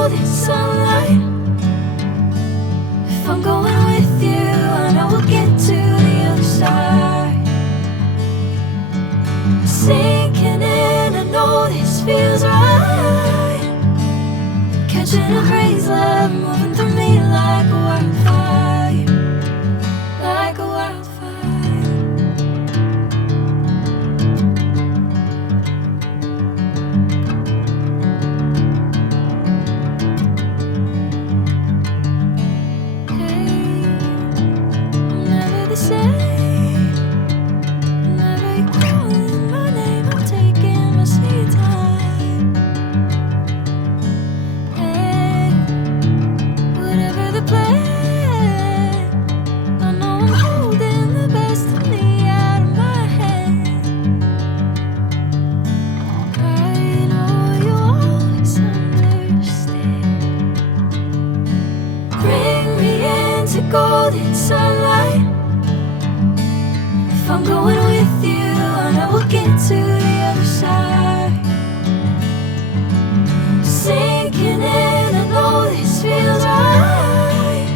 golden sunlight. If I'm going with you, I know we'll get to the other side. Sinking in, I know this feels right. Catching a breeze, love moving through me like a wildfire, like a wildfire. The same. Whenever you're calling my name, I'm taking my sweet time. Hey, whatever the plan, I know I'm holding the best of me out of my head. I know you always understand. Bring me into golden sunlight. If I'm going with you, I know we'll get to the other side. Sinking in, I know this feels right.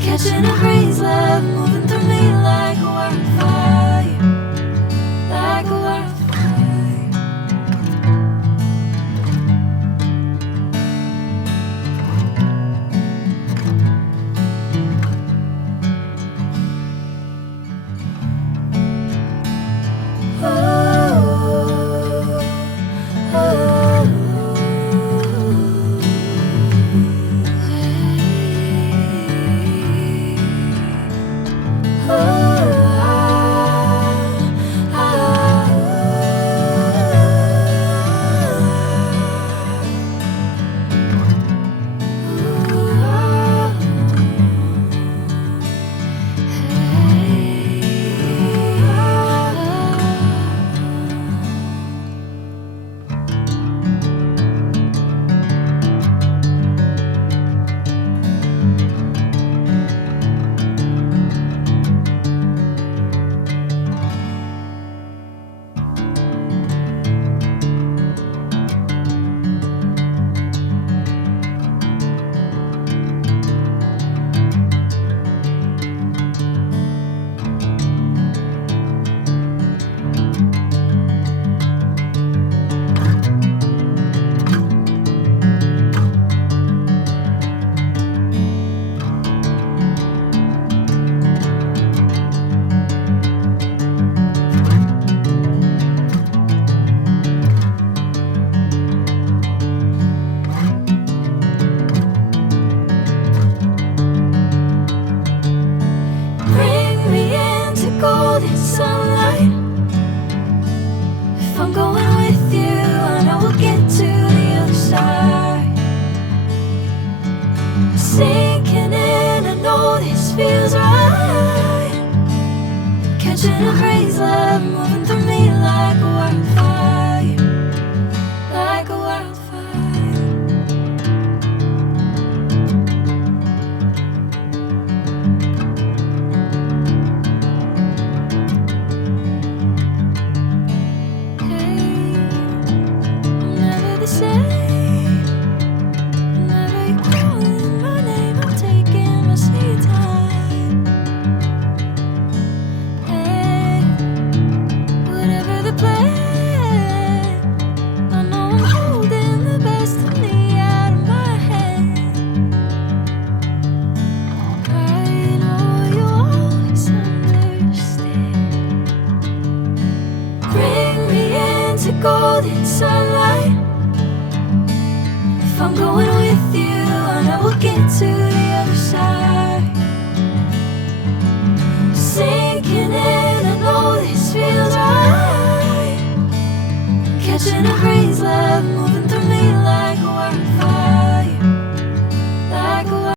Catching a breeze, love moving through me like a wildfire, like a wildfire. Golden sunlight. If I'm going with you, I know we'll get to the other side. Sinking in, I know this feels right. Catching a breeze, love moving through me like a wildfire, like a wildfire. The same. Whenever you're calling my name, I'm taking my sweet time. Hey, whatever the plan, I know I'm holding the best of me out of my head. I know you always understand. Bring me into golden sunlight. If I'm going with you, I know we'll get to the other side. Sinking in, I know this feels right. Catching a breeze, love moving through me like a wildfire, like a wildfire.